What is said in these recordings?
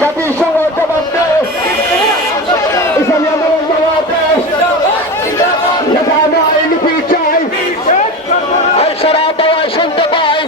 জাতিসংঘ জবাব দেয়, ইসলামী আন্দোলন জবাব দেয়, নেতা আমরা আইনলিপি চাই, সারা দেওয়া শুনতে পাই।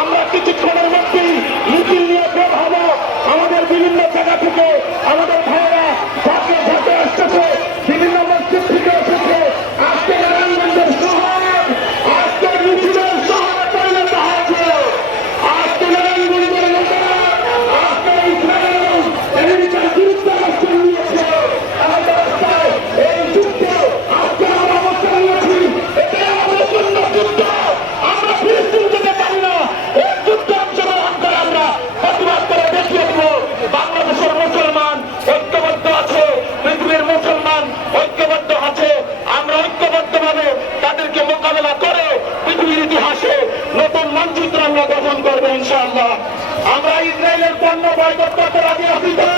আমরা কিছুক্ষণের মধ্যেই মিছিল নিয়ে বের হব। আমাদের বিভিন্ন জায়গা থেকে আমাদের ভাইয়েরা ঝাঁকে ঝাঁকে আসতেছে, বিভিন্ন মসজিদ থেকে এসেছে। আজকে নারায়ণগঞ্জের শহর আজকে মিছিলের শহরে পরিণত হয়েছে। আজকে নারায়ণগঞ্জের লোকেরা আজকে ইসরায়েলের বিরুদ্ধে অবস্থান নিয়েছে। আমাদের রাস্তায় এই যুদ্ধে আজকে আমরা অবস্থান নিয়েছি। এটাই আমাদের জন্য যুদ্ধ। আমরা ফিলিস্তিন যেতে পারি না। এই যুদ্ধে অংশগ্রহণ করে আমরা প্রতিবাদ করে দেখিয়ে দেব বাংলাদেশের মুসলমান ঐক্যবদ্ধ আছে, পৃথিবীর মুসলমান ঐক্যবদ্ধ আছে। আমরা ঐক্যবদ্ধভাবে তাদেরকে মোকাবেলা করে পৃথিবীর ইতিহাসে নতুন মানচিত্র আমরা গঠন করবো ইনশাআল্লাহ। আমরা ইসরায়েলের পণ্য বয়কট করতে রাজি আছি তো?